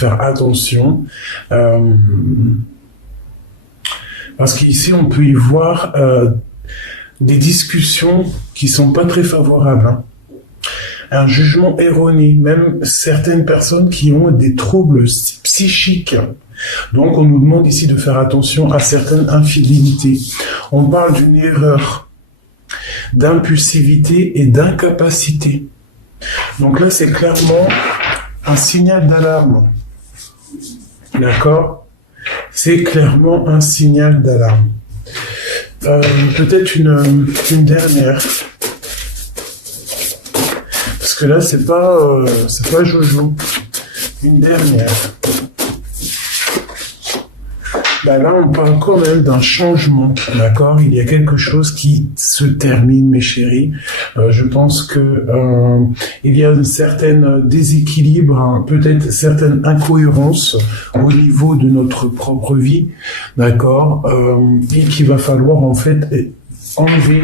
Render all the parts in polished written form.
faire attention. Parce qu'ici, on peut y voir des discussions qui sont pas très favorables. Hein. Un jugement erroné, même certaines personnes qui ont des troubles psychiques. Donc, on nous demande ici de faire attention à certaines infidélités. On parle d'une erreur, d'impulsivité et d'incapacité. Donc là, c'est clairement un signal d'alarme. D'accord ? C'est clairement un signal d'alarme. Peut-être une dernière. Parce que là, c'est pas Jojo. Une dernière. Là, on parle quand même d'un changement, d'accord ? Il y a quelque chose qui se termine, mes chéris. Je pense que il y a une certaine déséquilibre, hein, peut-être certaine incohérence au niveau de notre propre vie, d'accord ? Et qu'il va falloir en fait enlever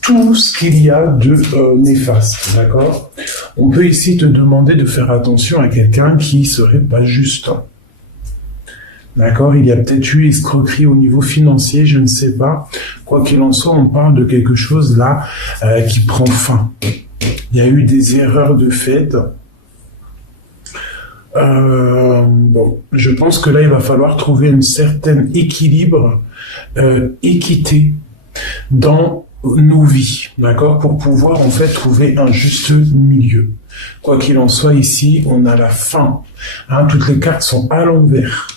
tout ce qu'il y a de néfaste, d'accord ? On peut ici te demander de faire attention à quelqu'un qui serait pas juste. D'accord, il y a peut-être eu escroquerie au niveau financier, je ne sais pas. Quoi qu'il en soit, on parle de quelque chose là qui prend fin. Il y a eu des erreurs de fait. Bon, je pense que là, il va falloir trouver un certain équilibre, équité dans nos vies, d'accord, pour pouvoir en fait trouver un juste milieu. Quoi qu'il en soit, ici, on a la fin. Hein, toutes les cartes sont à l'envers.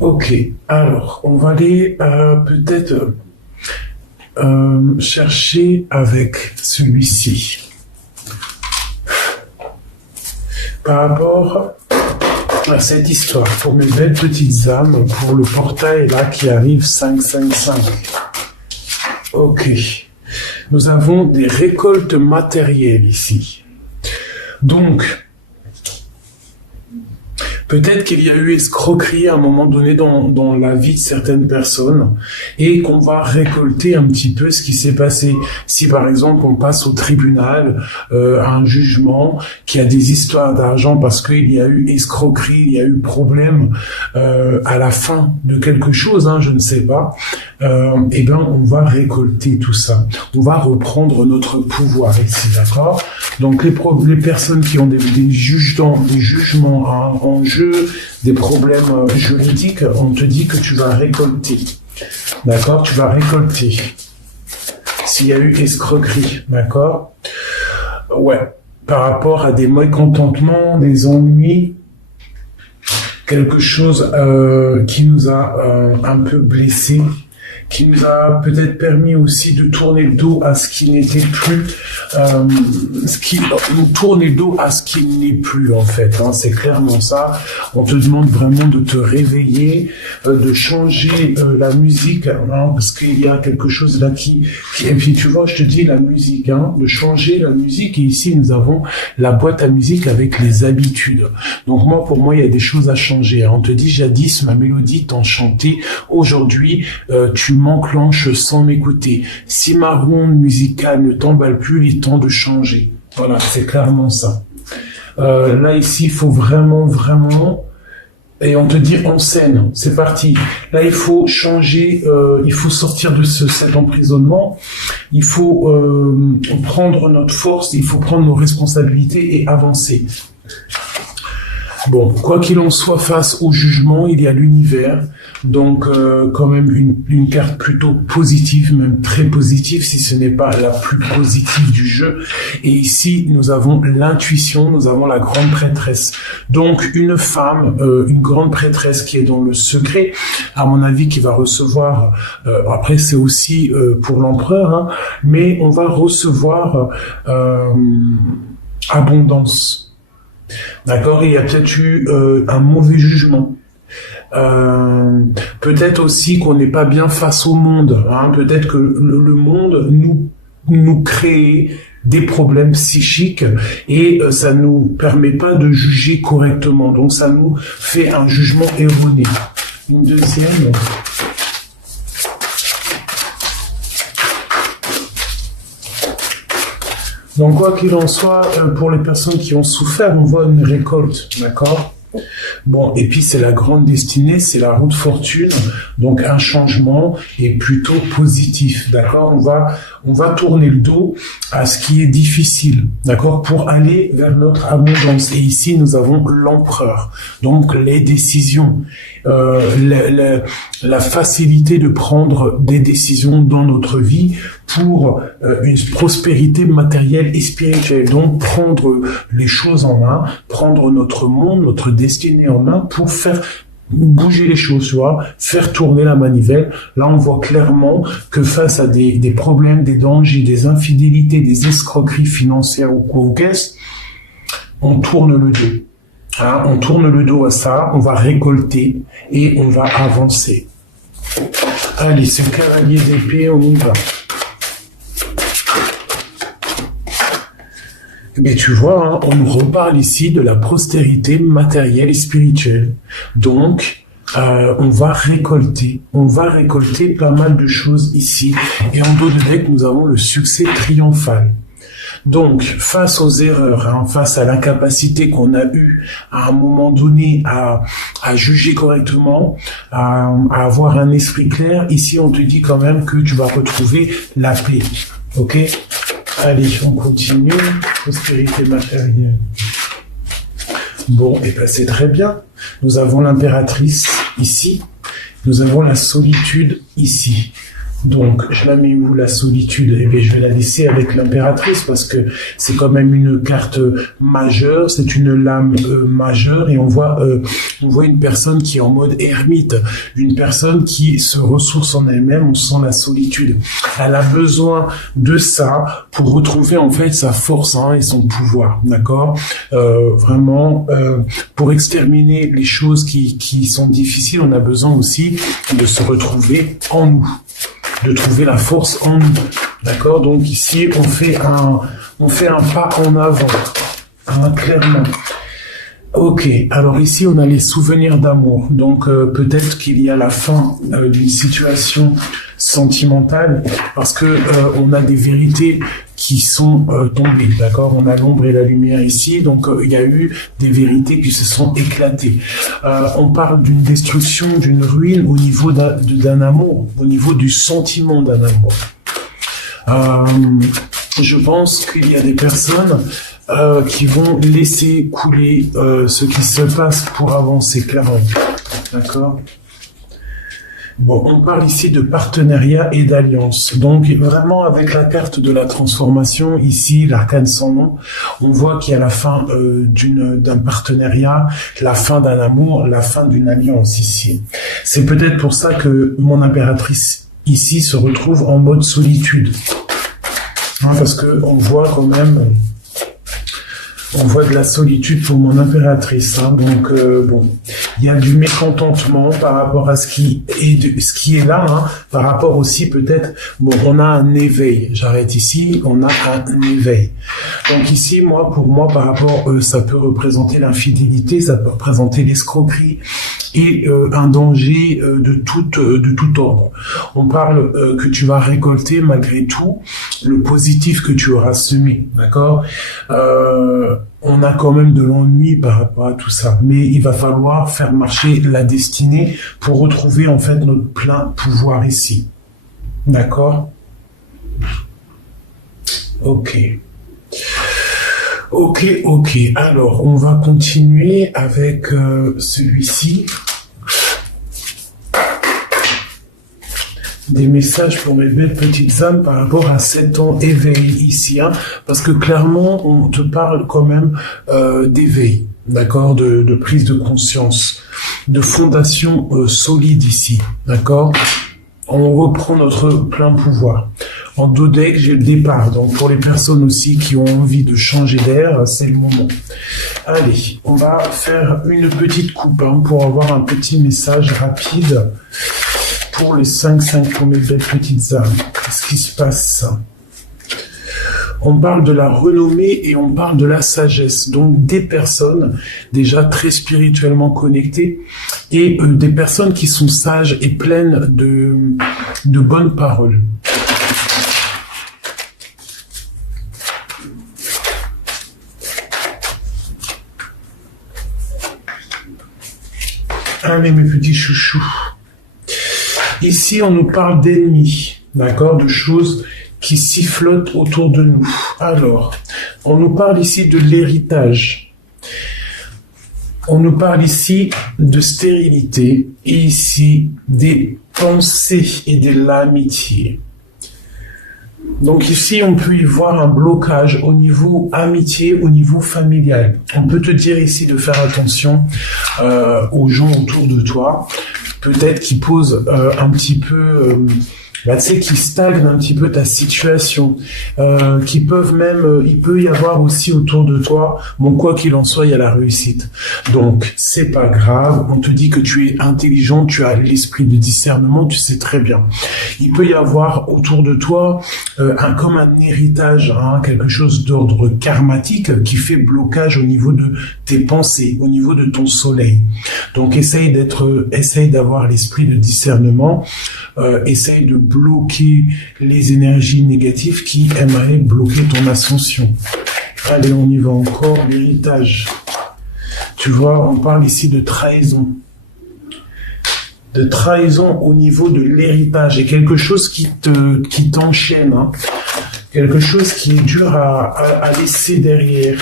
Ok, alors, on va aller peut-être chercher avec celui-ci. Par rapport à cette histoire, pour mes belles petites âmes, pour le portail là qui arrive 555. Ok, nous avons des récoltes matérielles ici. Donc, peut-être qu'il y a eu escroquerie à un moment donné dans la vie de certaines personnes et qu'on va récolter un petit peu ce qui s'est passé. Si par exemple on passe au tribunal à un jugement qui a des histoires d'argent parce qu'il y a eu escroquerie, il y a eu problème à la fin de quelque chose, hein, je ne sais pas, eh bien on va récolter tout ça. On va reprendre notre pouvoir ici, d'accord ? Donc les personnes qui ont des jugements hein, en jeu, des problèmes juridiques, on te dit que tu vas récolter. D'accord ? Tu vas récolter. S'il y a eu escroquerie, d'accord ? Ouais. Par rapport à des mécontentements, des ennuis, quelque chose qui nous a un peu blessés, qui nous a peut-être permis aussi de tourner le dos à ce qui n'était plus, tourner le dos à ce qui n'est plus en fait. Hein, c'est clairement ça. On te demande vraiment de te réveiller, de changer la musique, hein, parce qu'il y a quelque chose là qui. Et puis tu vois, je te dis la musique, hein, de changer la musique. Et ici nous avons la boîte à musique avec les habitudes. Donc pour moi, il y a des choses à changer. Hein. On te dit jadis ma mélodie t'enchantait. Aujourd'hui, tu m'enclenches sans m'écouter. Si ma ronde musicale ne t'emballe plus, il est temps de changer. Voilà, c'est clairement ça. Là, ici, il faut vraiment... Et on te dit en scène, c'est parti. Là, il faut changer, il faut sortir de cet emprisonnement. Il faut prendre notre force, il faut prendre nos responsabilités et avancer. Bon, quoi qu'il en soit, face au jugement, il y a l'univers. Donc, quand même, une carte plutôt positive, même très positive, si ce n'est pas la plus positive du jeu. Et ici, nous avons l'intuition, nous avons la grande prêtresse. Donc, une femme, une grande prêtresse qui est dans le secret, à mon avis, qui va recevoir, après c'est aussi pour l'empereur, hein, mais on va recevoir abondance. D'accord, il y a peut-être eu un mauvais jugement. Peut-être aussi qu'on n'est pas bien face au monde. Hein. Peut-être que le monde nous crée des problèmes psychiques et ça nous permet pas de juger correctement. Donc ça nous fait un jugement erroné. Une deuxième. Donc, quoi qu'il en soit, pour les personnes qui ont souffert, on voit une récolte, d'accord? Bon, et puis c'est la grande destinée, c'est la route fortune, donc un changement est plutôt positif, d'accord? On va tourner le dos à ce qui est difficile, d'accord? Pour aller vers notre abondance. Et ici, nous avons l'empereur, donc les décisions, la facilité de prendre des décisions dans notre vie pour une prospérité matérielle et spirituelle. Donc, prendre les choses en main, prendre notre monde, notre destinée en main pour faire bouger les choses, tu vois, faire tourner la manivelle. Là, on voit clairement que face à des problèmes, des dangers, des infidélités, des escroqueries financières ou quoi ou qu'est-ce, on tourne le dos. Hein, on tourne le dos à ça, on va récolter et on va avancer. Allez, c'est le cavalier d'épée, on y va. Mais tu vois, hein, on nous reparle ici de la prospérité matérielle et spirituelle. Donc, on va récolter pas mal de choses ici. Et en dos de deck, nous avons le succès triomphal. Donc, face aux erreurs, hein, face à l'incapacité qu'on a eue à un moment donné à juger correctement, à avoir un esprit clair, ici on te dit quand même que tu vas retrouver la paix. Ok ? Allez, on continue. Prospérité matérielle. Bon, et ben c'est très bien. Nous avons l'impératrice ici. Nous avons la solitude ici. Donc, je la mets où la solitude? Eh bien, je vais la laisser avec l'impératrice parce que c'est quand même une carte majeure, c'est une lame majeure et on voit une personne qui est en mode ermite, une personne qui se ressource en elle-même, on sent la solitude. Elle a besoin de ça pour retrouver en fait sa force hein, et son pouvoir, d'accord? Vraiment, pour exterminer les choses qui sont difficiles, on a besoin aussi de se retrouver en nous, de trouver la force en nous, d'accord? Donc ici, on fait un pas en avant, hein, clairement. Ok, alors ici, on a les souvenirs d'amour. Donc peut-être qu'il y a la fin d'une situation sentimentale parce que on a des vérités qui sont tombées, d'accord? On a l'ombre et la lumière ici, donc il y a eu des vérités qui se sont éclatées. On parle d'une destruction, d'une ruine au niveau d'un amour, au niveau du sentiment d'un amour. Je pense qu'il y a des personnes qui vont laisser couler ce qui se passe pour avancer, clairement. D'accord? Bon, on parle ici de partenariat et d'alliance. Donc, vraiment, avec la carte de la transformation, ici, l'arcane sans nom, on voit qu'il y a la fin d'un partenariat, la fin d'un amour, la fin d'une alliance ici. C'est peut-être pour ça que mon impératrice ici se retrouve en mode solitude. Hein, parce que on voit quand même... On voit de la solitude pour mon impératrice, hein. Donc bon, il y a du mécontentement par rapport à ce qui est là, hein. Par rapport aussi peut-être, bon, on a un éveil. J'arrête ici, on a un éveil. Donc ici, pour moi, par rapport, ça peut représenter l'infidélité, ça peut représenter l'escroquerie et un danger de tout ordre. On parle que tu vas récolter malgré tout le positif que tu auras semé, d'accord? On a quand même de l'ennui par rapport à tout ça, mais il va falloir faire marcher la destinée pour retrouver en fait notre plein pouvoir ici, d'accord? Ok. Alors, on va continuer avec celui-ci. Des messages pour mes belles petites âmes par rapport à 7 ans éveillé ici, hein, parce que clairement, on te parle quand même d'éveil, d'accord, de prise de conscience, de fondation solide ici, d'accord? On reprend notre plein pouvoir. En dos deck, j'ai le départ. Donc, pour les personnes aussi qui ont envie de changer d'air, c'est le moment. Allez, on va faire une petite coupe hein, pour avoir un petit message rapide pour les 5 pour mes belles petites âmes. Qu'est-ce qui se passe? On parle de la renommée et on parle de la sagesse. Donc des personnes déjà très spirituellement connectées et des personnes qui sont sages et pleines de bonnes paroles. Allez, mes petits chouchous. Ici, on nous parle d'ennemis, d'accord, de choses qui sifflotent autour de nous. Alors, on nous parle ici de l'héritage. On nous parle ici de stérilité et ici des pensées et de l'amitié. Donc ici, on peut y voir un blocage au niveau amitié, au niveau familial. On peut te dire ici de faire attention aux gens autour de toi, peut-être qui posent un petit peu... tu sais, qui stagnent un petit peu ta situation, qui peuvent même, il peut y avoir aussi autour de toi, bon, quoi qu'il en soit, il y a la réussite. Donc, c'est pas grave, on te dit que tu es intelligent, tu as l'esprit de discernement, tu sais très bien. Il peut y avoir autour de toi comme un héritage, quelque chose d'ordre karmatique qui fait blocage au niveau de tes pensées, au niveau de ton soleil. Donc, essaye d'avoir l'esprit de discernement, essaye de bloquer les énergies négatives qui aimeraient bloquer ton ascension. Allez, on y va encore, l'héritage. Tu vois, on parle ici de trahison. De trahison au niveau de l'héritage. Et quelque chose qui t'enchaîne. Quelque chose qui est dur à laisser derrière.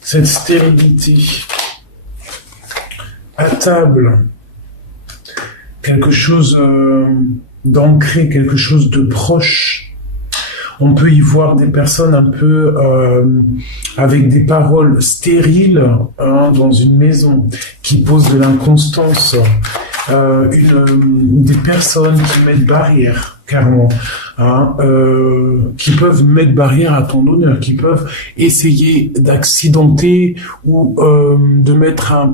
Cette stérilité. À table. Quelque chose d'ancré, quelque chose de proche. On peut y voir des personnes un peu avec des paroles stériles dans une maison qui posent de l'inconstance. Des personnes qui mettent barrière, carrément, qui peuvent mettre barrière à ton honneur, qui peuvent essayer d'accidenter ou de mettre un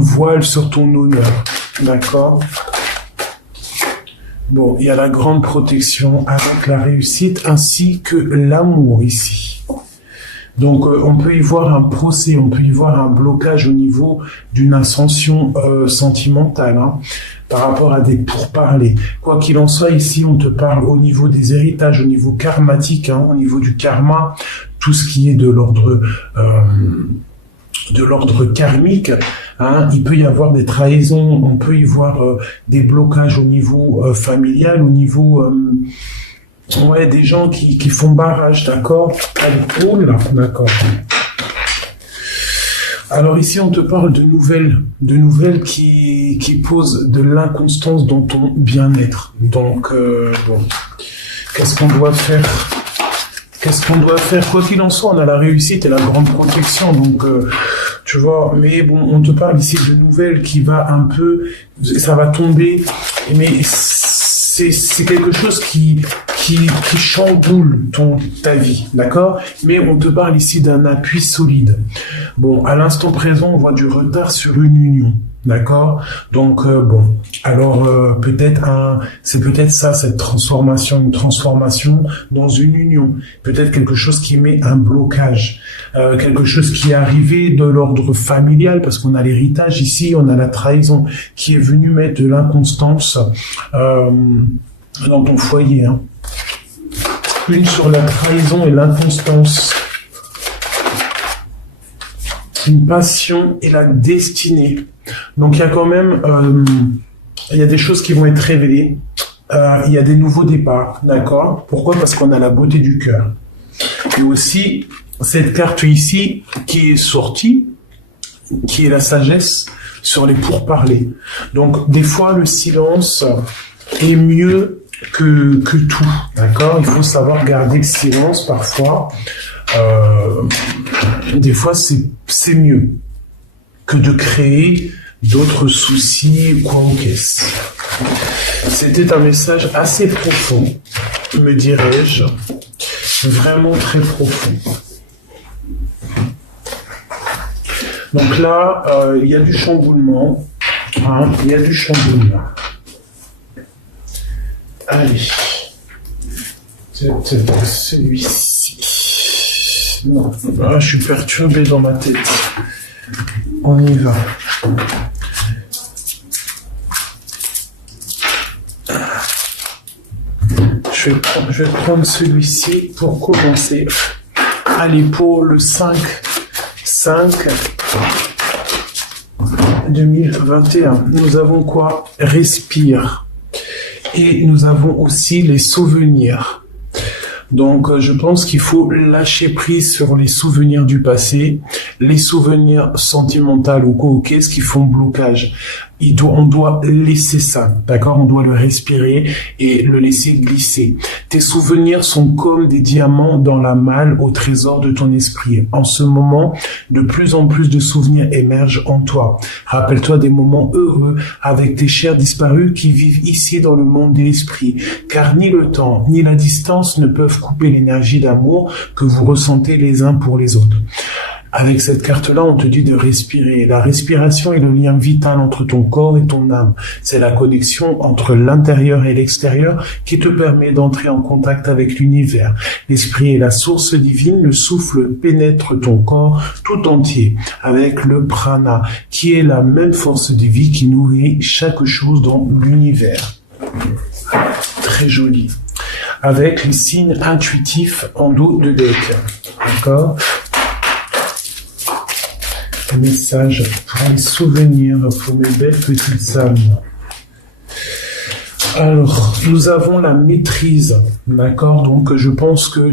voile sur ton honneur, d'accord? Bon, il y a la grande protection avec la réussite ainsi que l'amour ici. Donc, on peut y voir un procès, on peut y voir un blocage au niveau d'une ascension sentimentale, par rapport à des pourparlers. Quoi qu'il en soit, ici, on te parle au niveau des héritages, au niveau karmatique, au niveau du karma, tout ce qui est de l'ordre karmique. Il peut y avoir des trahisons, on peut y voir des blocages au niveau familial, au niveau des gens qui font barrage, d'accord? Oh là, d'accord. Alors ici, on te parle de nouvelles qui posent de l'inconstance dans ton bien-être. Donc, qu'est-ce qu'on doit faire? Quoi qu'il en soit, on a la réussite et la grande protection, donc tu vois, mais bon, on te parle ici de nouvelles qui va un peu, ça va tomber, mais c'est quelque chose qui chamboule ta vie, d'accord? Mais on te parle ici d'un appui solide. Bon, à l'instant présent, on voit du retard sur une union. D'accord? Donc, alors c'est peut-être ça, cette transformation, une transformation dans une union. Peut-être quelque chose qui met un blocage, quelque chose qui est arrivé de l'ordre familial, parce qu'on a l'héritage ici, on a la trahison qui est venue mettre de l'inconstance dans ton foyer. Une sur la trahison et l'inconstance. Une passion et la destinée. Donc il y a quand même, il y a des choses qui vont être révélées. Il y a des nouveaux départs, d'accord? Pourquoi? Parce qu'on a la beauté du cœur. Et aussi cette carte ici qui est sortie, qui est la sagesse sur les pourparlers. Donc des fois le silence est mieux que tout, d'accord? Il faut savoir garder le silence parfois. Des fois, c'est mieux que de créer d'autres soucis, quoi ou qu'est-ce. C'était un message assez profond, me dirais-je, vraiment très profond. Donc là, il y a du chamboulement, il y a du chamboulement. Allez, celui-ci. Non, je suis perturbé dans ma tête. On y va. Je vais prendre celui-ci pour commencer. Allez, pour le 5, 2021. Nous avons quoi? Respire. Et nous avons aussi les souvenirs. Donc, je pense qu'il faut lâcher prise sur les souvenirs du passé, les souvenirs sentimentaux ou qu'est-ce qui font blocage. On doit laisser ça, d'accord? On doit le respirer et le laisser glisser. Tes souvenirs sont comme des diamants dans la malle au trésor de ton esprit. En ce moment, de plus en plus de souvenirs émergent en toi. Rappelle-toi des moments heureux avec tes chers disparus qui vivent ici dans le monde de l'esprit. Car ni le temps, ni la distance ne peuvent couper l'énergie d'amour que vous ressentez les uns pour les autres. Avec cette carte-là, on te dit de respirer. La respiration est le lien vital entre ton corps et ton âme. C'est la connexion entre l'intérieur et l'extérieur qui te permet d'entrer en contact avec l'univers. L'esprit est la source divine, le souffle pénètre ton corps tout entier avec le prana, qui est la même force de vie qui nourrit chaque chose dans l'univers. Très joli. Avec les signes intuitifs en dos de deck. D'accord ? Message pour les souvenirs, pour mes belles petites âmes. Alors, nous avons la maîtrise, d'accord? Donc, je pense que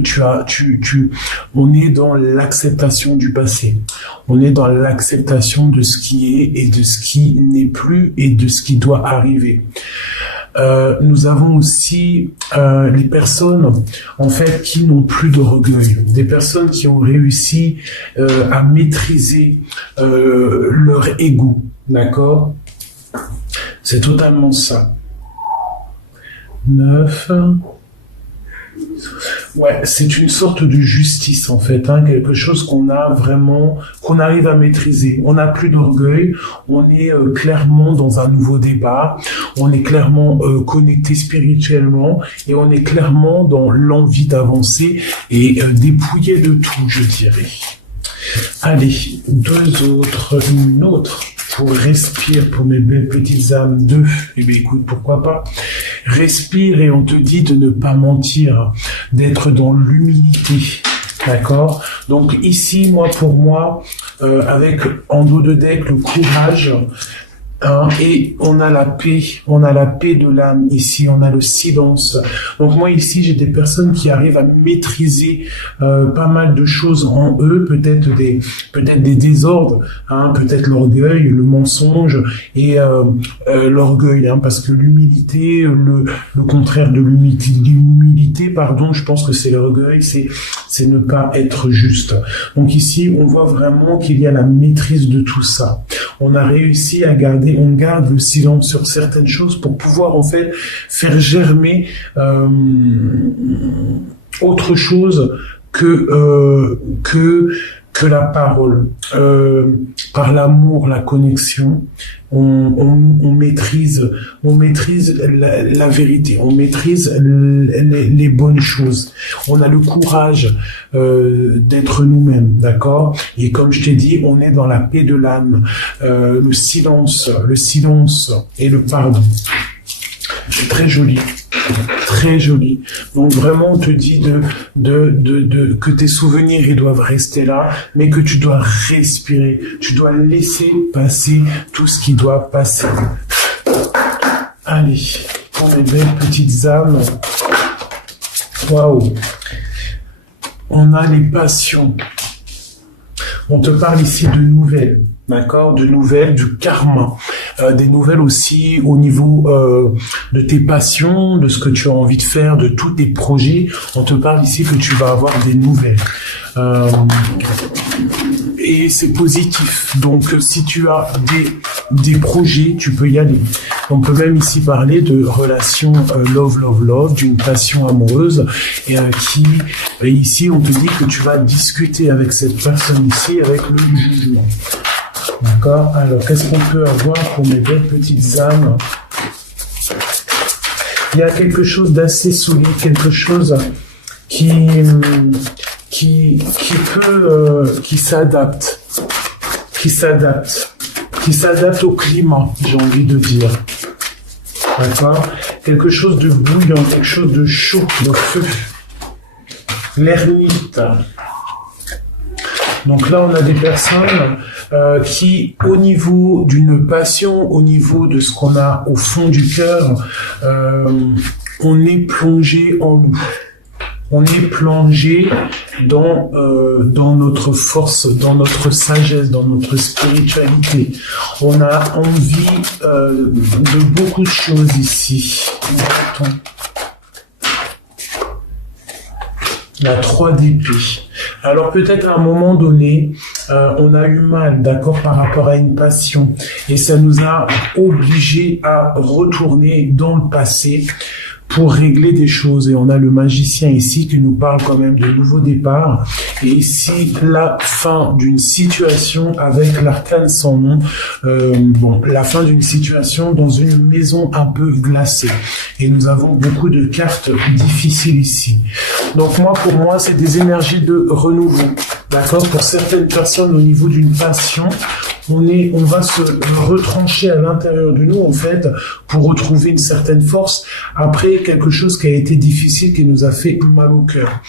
on est dans l'acceptation du passé. On est dans l'acceptation de ce qui est et de ce qui n'est plus et de ce qui doit arriver. Nous avons aussi les personnes en fait qui n'ont plus d'orgueil, des personnes qui ont réussi à maîtriser leur ego, d'accord? C'est totalement ça. 9. Ouais, c'est une sorte de justice en fait, hein, quelque chose qu'on arrive à maîtriser. On n'a plus d'orgueil, on est clairement dans un nouveau départ, on est clairement connecté spirituellement et on est clairement dans l'envie d'avancer et dépouiller de tout, je dirais. Allez, une autre. Pour respire pour mes belles petites âmes de, eh bien écoute, pourquoi pas, respire et on te dit de ne pas mentir, d'être dans l'humilité, d'accord? Donc ici, pour moi, avec en dos de deck le courage, hein, et on a la paix de l'âme ici, on a le silence. Donc moi ici j'ai des personnes qui arrivent à maîtriser pas mal de choses en eux, peut-être des désordres, hein, peut-être l'orgueil, le mensonge et l'orgueil, hein, parce que l'humilité, le contraire de l'humilité, pardon, je pense que c'est l'orgueil, c'est ne pas être juste. Donc ici on voit vraiment qu'il y a la maîtrise de tout ça. On a réussi à on garde le silence sur certaines choses pour pouvoir en fait faire germer autre chose que la parole. Par l'amour, la connexion, on maîtrise la vérité, on maîtrise les bonnes choses. On a le courage d'être nous-mêmes, d'accord? Et comme je t'ai dit, on est dans la paix de l'âme, le silence et le pardon. C'est très joli. Très joli. Donc vraiment, on te dit que tes souvenirs, ils doivent rester là, mais que tu dois respirer. Tu dois laisser passer tout ce qui doit passer. Allez, pour mes belles petites âmes. Waouh. On a les passions. On te parle ici de nouvelles. D'accord, de nouvelles, du karma, des nouvelles aussi au niveau de tes passions, de ce que tu as envie de faire, de tous tes projets. On te parle ici que tu vas avoir des nouvelles. Et c'est positif. Donc, si tu as des projets, tu peux y aller. On peut même ici parler de relations love, d'une passion amoureuse et ici, on te dit que tu vas discuter avec cette personne ici avec le jugement. D'accord? Alors, qu'est-ce qu'on peut avoir pour mes belles petites âmes? Il y a quelque chose d'assez solide, quelque chose qui s'adapte au climat, j'ai envie de dire. D'accord? Quelque chose de bouillant, quelque chose de chaud, de feu. L'ermite. Donc là, on a des personnes qui, au niveau d'une passion, au niveau de ce qu'on a au fond du cœur, on est plongé en nous. On est plongé dans notre force, dans notre sagesse, dans notre spiritualité. On a envie de beaucoup de choses ici. La 3 d'épée. Alors peut-être à un moment donné, on a eu mal, d'accord, par rapport à une passion. Et ça nous a obligés à retourner dans le passé pour régler des choses. Et on a le magicien ici qui nous parle quand même de nouveau départ. Et ici, la fin d'une situation avec l'arcane sans nom. La fin d'une situation dans une maison un peu glacée. Et nous avons beaucoup de cartes difficiles ici. Donc pour moi, c'est des énergies de renouveau. D'accord? Pour certaines personnes, au niveau d'une passion, on va se retrancher à l'intérieur de nous, en fait, pour retrouver une certaine force après quelque chose qui a été difficile, qui nous a fait mal au cœur.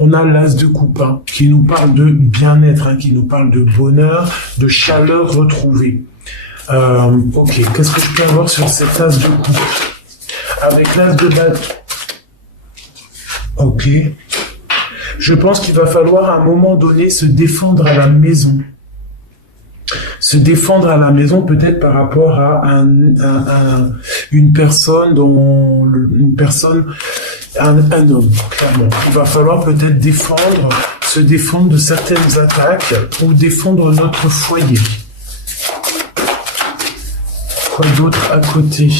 On a l'as de coupe, qui nous parle de bien-être, qui nous parle de bonheur, de chaleur retrouvée. Ok, qu'est-ce que je peux avoir sur cet as de coupe? Avec l'as de bâton. Ok. Je pense qu'il va falloir à un moment donné se défendre à la maison. Se défendre à la maison peut-être par rapport à une personne, un homme, clairement. Il va falloir peut-être se défendre de certaines attaques ou défendre notre foyer. Quoi d'autre à côté?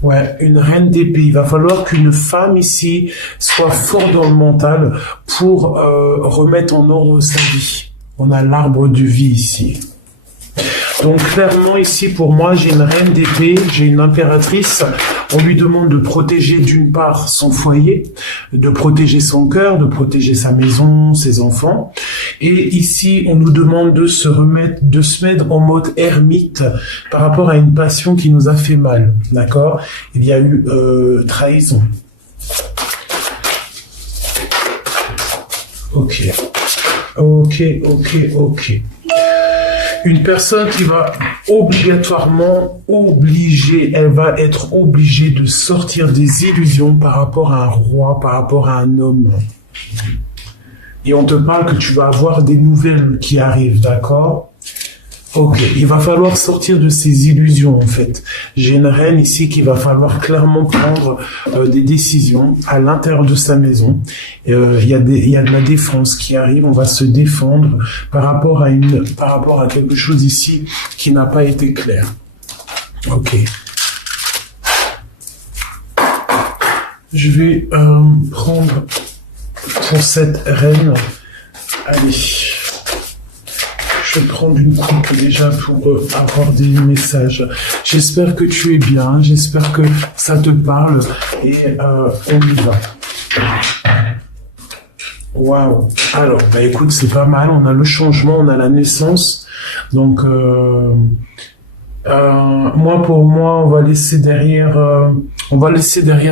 Ouais, une reine d'épée. Il va falloir qu'une femme ici soit forte dans le mental pour remettre en ordre sa vie. On a l'arbre de vie ici. Donc clairement ici pour moi j'ai une reine d'épée, j'ai une impératrice. On lui demande de protéger d'une part son foyer, de protéger son cœur, de protéger sa maison, ses enfants. Et ici on nous demande de se mettre en mode ermite par rapport à une passion qui nous a fait mal. D'accord? Il y a eu trahison. Ok. Une personne qui va elle va être obligée de sortir des illusions par rapport à un roi, par rapport à un homme. Et on te parle que tu vas avoir des nouvelles qui arrivent, d'accord? Ok, il va falloir sortir de ces illusions en fait. J'ai une reine ici qu'il va falloir clairement prendre des décisions à l'intérieur de sa maison. Il y a de la défense qui arrive, on va se défendre par rapport à quelque chose ici qui n'a pas été clair. Ok. Je vais prendre pour cette reine. Allez. Je vais prendre une coupe déjà pour avoir des messages. J'espère que tu es bien, j'espère que ça te parle et on y va. Waouh. Alors, écoute, c'est pas mal, on a le changement, on a la naissance. Donc, pour moi, on va laisser derrière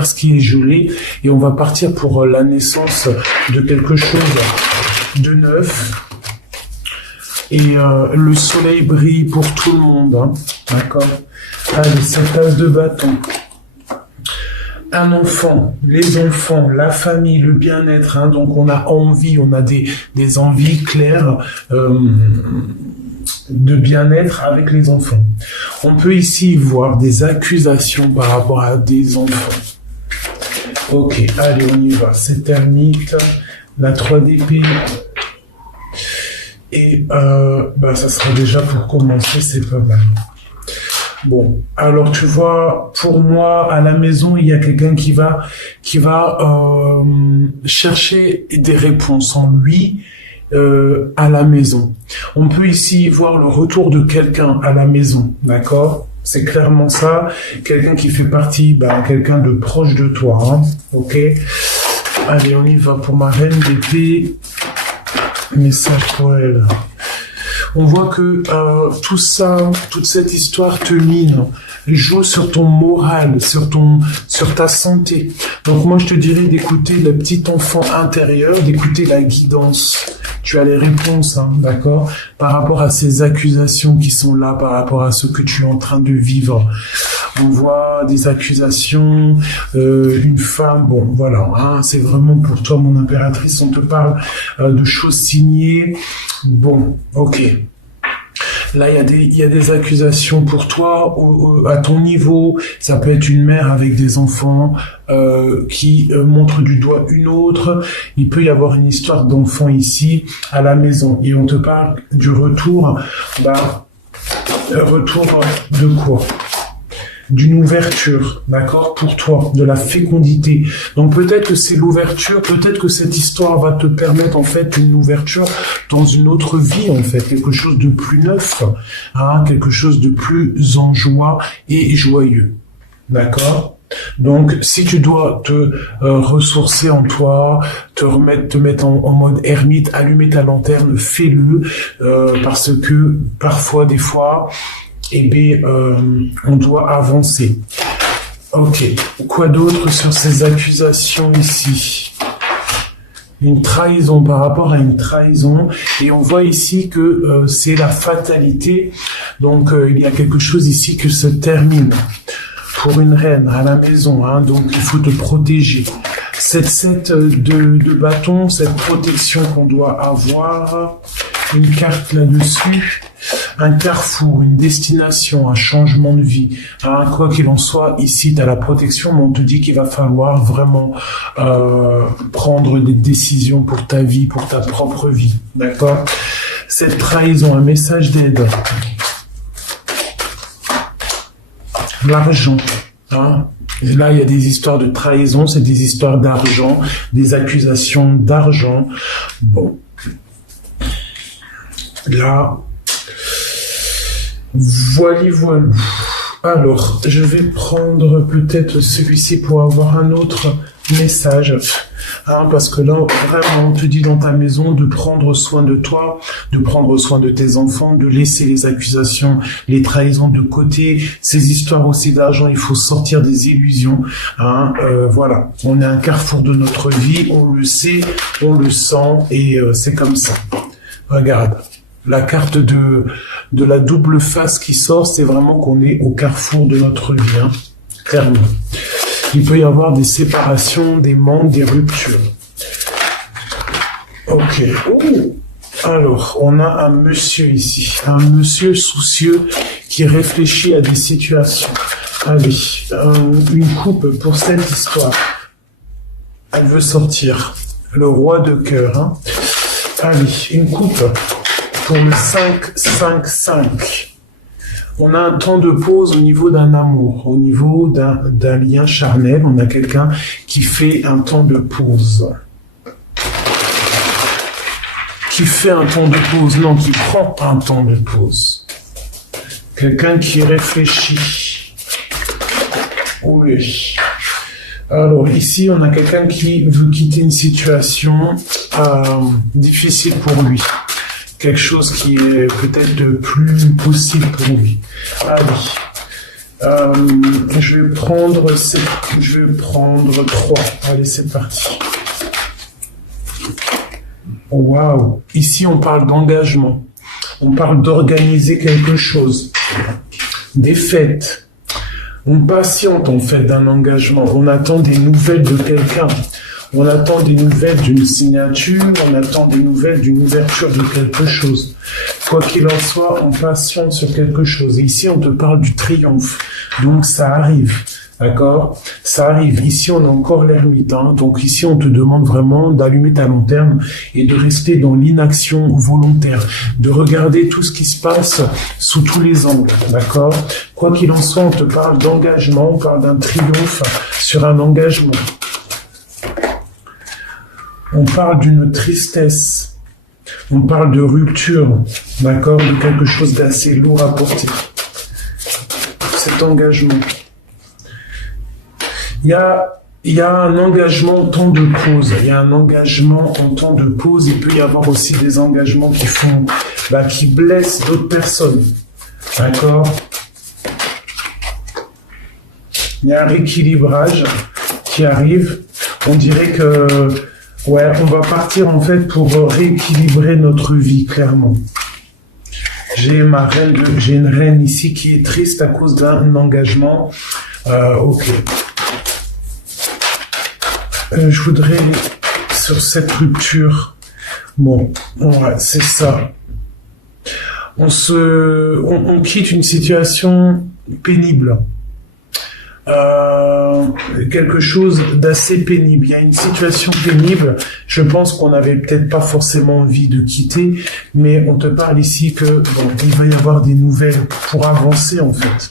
ce qui est joli et on va partir pour la naissance de quelque chose de neuf. Et le soleil brille pour tout le monde, d'accord? Allez, cette as de bâton. Un enfant, les enfants, la famille, le bien-être, donc on a envie, on a des envies claires de bien-être avec les enfants. On peut ici voir des accusations par rapport à des enfants. Ok, allez, on y va. C'est ermite, la 3 d'épée. Et ça sera déjà pour commencer, c'est pas mal. Bon, alors tu vois, pour moi, à la maison, il y a quelqu'un qui va chercher des réponses en lui à la maison. On peut ici voir le retour de quelqu'un à la maison, d'accord? C'est clairement ça, quelqu'un qui fait partie, quelqu'un de proche de toi, ok? Allez, on y va pour ma reine d'épée. Message pour elle. On voit que tout ça, toute cette histoire te mine, joue sur ton moral, sur ta santé. Donc moi je te dirais d'écouter le petit enfant intérieur, d'écouter la guidance tu as les réponses, hein, d'accord, par rapport à ces accusations qui sont là, par rapport à ce que tu es en train de vivre. On voit des accusations, une femme, bon, voilà, hein, c'est vraiment pour toi, mon impératrice, on te parle de choses signées. Bon, ok. Là, il y a des accusations pour toi à ton niveau. Ça peut être une mère avec des enfants qui montre du doigt une autre. Il peut y avoir une histoire d'enfant ici à la maison. Et on te parle du retour. Retour de quoi? D'une ouverture, d'accord, pour toi, de la fécondité. Donc peut-être que c'est l'ouverture, peut-être que cette histoire va te permettre en fait une ouverture dans une autre vie en fait, quelque chose de plus neuf, hein, quelque chose de plus en joie et joyeux, d'accord. Donc si tu dois te ressourcer en toi, te mettre en mode ermite, allumer ta lanterne, fais-le, parce que parfois, des fois, eh bien, on doit avancer. Ok. Quoi d'autre sur ces accusations ici? Une trahison, par rapport à une trahison. Et on voit ici que c'est la fatalité. Donc, il y a quelque chose ici qui se termine. Pour une reine à la maison, hein, donc il faut te protéger. Cette 7 de bâton, cette protection qu'on doit avoir, une carte là-dessus, un carrefour, une destination, un changement de vie. Hein, quoi qu'il en soit, ici, tu as la protection, mais on te dit qu'il va falloir vraiment prendre des décisions pour ta vie, pour ta propre vie. D'accord? Cette trahison, un message d'aide. L'argent. Hein? Et là, il y a des histoires de trahison, c'est des histoires d'argent, des accusations d'argent. Bon. Là, voilà. Alors, je vais prendre peut-être celui-ci pour avoir un autre message. Hein, parce que là, vraiment, on te dit dans ta maison de prendre soin de toi, de prendre soin de tes enfants, de laisser les accusations, les trahisons de côté. Ces histoires aussi d'argent, il faut sortir des illusions. Hein, voilà, on est à un carrefour de notre vie, on le sait, on le sent, et c'est comme ça. Regarde. La carte de la double face qui sort, c'est vraiment qu'on est au carrefour de notre vie, hein, clairement. Il peut y avoir des séparations, des manques, des ruptures. Ok. Alors, on a un monsieur ici, un monsieur soucieux qui réfléchit à des situations. Allez, une coupe pour cette histoire. Elle veut sortir. Le roi de cœur. Hein. Allez, une coupe. Pour le 5-5-5, on a un temps de pause au niveau d'un amour, au niveau d'un lien charnel. On a quelqu'un qui fait un temps de pause. Qui fait un temps de pause, non, qui prend un temps de pause. Quelqu'un qui réfléchit. Oui. Alors ici, on a quelqu'un qui veut quitter une situation difficile pour lui. Quelque chose qui est peut-être de plus possible pour lui. Allez. Je vais prendre 3. Allez, c'est parti. Waouh. Ici, on parle d'engagement. On parle d'organiser quelque chose. Des fêtes. On patiente, en fait, d'un engagement. On attend des nouvelles de quelqu'un. On attend des nouvelles d'une signature, on attend des nouvelles d'une ouverture de quelque chose. Quoi qu'il en soit, on patiente sur quelque chose. Et ici, on te parle du triomphe. Donc, ça arrive. D'accord? Ça arrive. Ici, on a encore l'ermite. Hein. Donc, ici, on te demande vraiment d'allumer ta lanterne et de rester dans l'inaction volontaire. De regarder tout ce qui se passe sous tous les angles. D'accord? Quoi qu'il en soit, on te parle d'engagement. On parle d'un triomphe sur un engagement. On parle d'une tristesse, on parle de rupture, d'accord, de quelque chose d'assez lourd à porter. Cet engagement. Il y a un engagement en temps de pause. Il y a un engagement en temps de pause. Il peut y avoir aussi des engagements qui blessent d'autres personnes, d'accord. Il y a un rééquilibrage qui arrive. On dirait que Ouais, on va partir en fait pour rééquilibrer notre vie, clairement. J'ai une reine ici qui est triste à cause d'un engagement. Ok. Je voudrais sur cette rupture. Bon, ouais, c'est ça. On quitte une situation pénible. Quelque chose d'assez pénible. Il y a une situation pénible, je pense qu'on n'avait peut-être pas forcément envie de quitter, mais on te parle ici que bon, il va y avoir des nouvelles pour avancer en fait.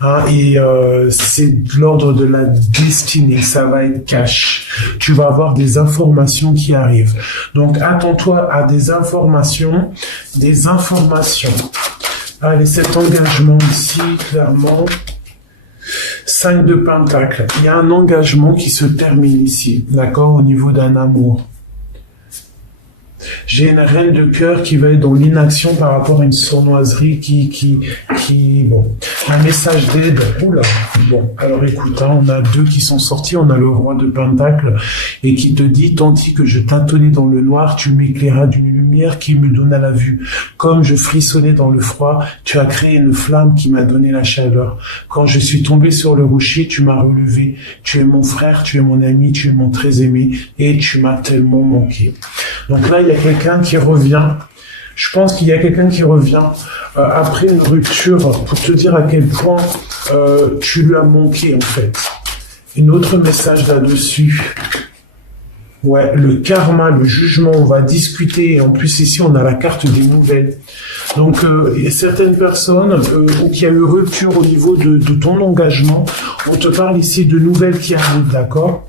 Hein, et c'est de l'ordre de la destinée, ça va être cash. Tu vas avoir des informations qui arrivent. Donc attends-toi à des informations. Allez, cet engagement ici, clairement. 5 de Pentacles. Il y a un engagement qui se termine ici, d'accord, au niveau d'un amour. J'ai une reine de cœur qui va être dans l'inaction par rapport à une sournoiserie bon, un message d'aide. Oula, bon, alors écoute, hein, on a 2 qui sont sortis, on a le roi de Pentacles et qui te dit, tandis que je tâtonnais dans le noir, tu m'éclairas d'une lumière qui me donna la vue. Comme je frissonnais dans le froid, tu as créé une flamme qui m'a donné la chaleur. Quand je suis tombé sur le rocher, tu m'as relevé. Tu es mon frère, tu es mon ami, tu es mon très aimé et tu m'as tellement manqué. Donc là, il y a quelqu'un qui revient. Je pense qu'il y a quelqu'un qui revient après une rupture pour te dire à quel point tu lui as manqué en fait. Un autre message là-dessus. Ouais, le karma, le jugement, on va discuter. Et en plus ici, on a la carte des nouvelles. Donc, il y a certaines personnes qui a eu rupture au niveau de ton engagement. On te parle ici de nouvelles qui arrivent, d'accord?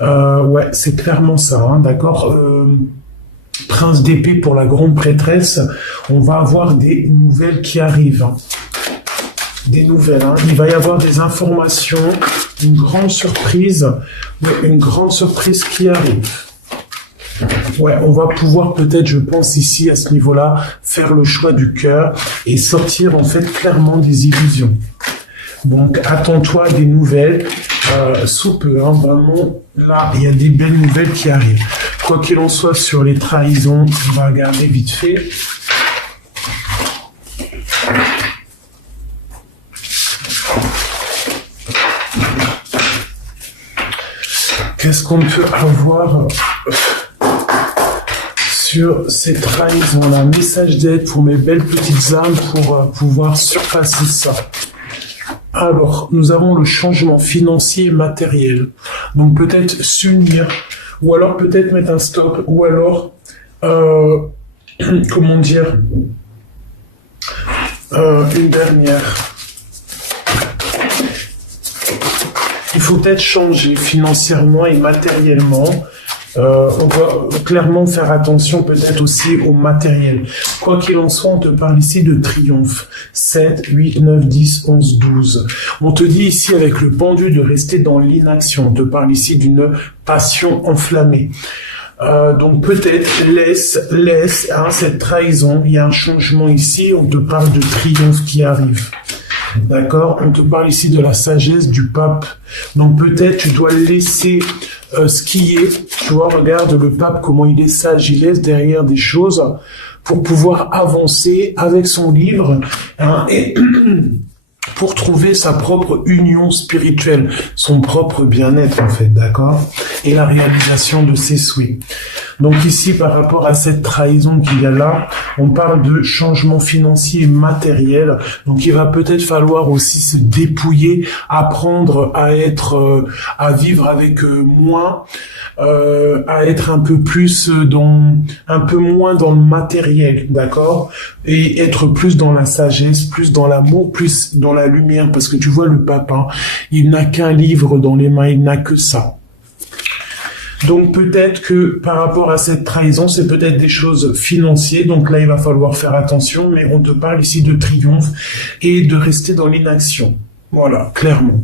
Ouais, c'est clairement ça, hein, d'accord. Prince d'épée pour la grande prêtresse, on va avoir des nouvelles qui arrivent. Hein. Des nouvelles, hein. Il va y avoir des informations, une grande surprise qui arrive. Ouais, on va pouvoir peut-être, je pense ici, à ce niveau-là, faire le choix du cœur et sortir en fait clairement des illusions. Donc, attends-toi à des nouvelles sous peu, hein, vraiment, là, il y a des belles nouvelles qui arrivent. Quoi qu'il en soit, sur les trahisons, on va regarder vite fait. Qu'est-ce qu'on peut avoir sur ces trahisons-là? Message d'aide pour mes belles petites âmes pour pouvoir surpasser ça. Alors, nous avons le changement financier et matériel. Donc peut-être s'unir, ou alors peut-être mettre un stop, ou alors, comment dire, une dernière. Il faut peut-être changer financièrement et matériellement. On va clairement faire attention peut-être aussi au matériel. Quoi qu'il en soit, on te parle ici de triomphe. 7, 8, 9, 10, 11, 12. On te dit ici avec le pendu de rester dans l'inaction. On te parle ici d'une passion enflammée. Donc peut-être laisse hein, cette trahison. Il y a un changement ici. On te parle de triomphe qui arrive. D'accord? On te parle ici de la sagesse du pape. Donc peut-être tu dois laisser ce qui est. Tu vois, regarde le pape, comment il est sage. Il laisse derrière des choses pour pouvoir avancer avec son livre. Hein, et pour trouver sa propre union spirituelle, son propre bien-être en fait, d'accord? Et la réalisation de ses souhaits. Donc ici, par rapport à cette trahison qu'il y a là, on parle de changement financier et matériel. Donc il va peut-être falloir aussi se dépouiller, apprendre à être, à vivre avec moins, à être un peu moins dans le matériel, d'accord? Et être plus dans la sagesse, plus dans l'amour, plus dans la lumière. Parce que tu vois, le pape, hein, il n'a qu'un livre dans les mains, il n'a que ça. Donc peut-être que par rapport à cette trahison, c'est peut-être des choses financières. Donc là, il va falloir faire attention. Mais on te parle ici de triomphe et de rester dans l'inaction. Voilà, clairement.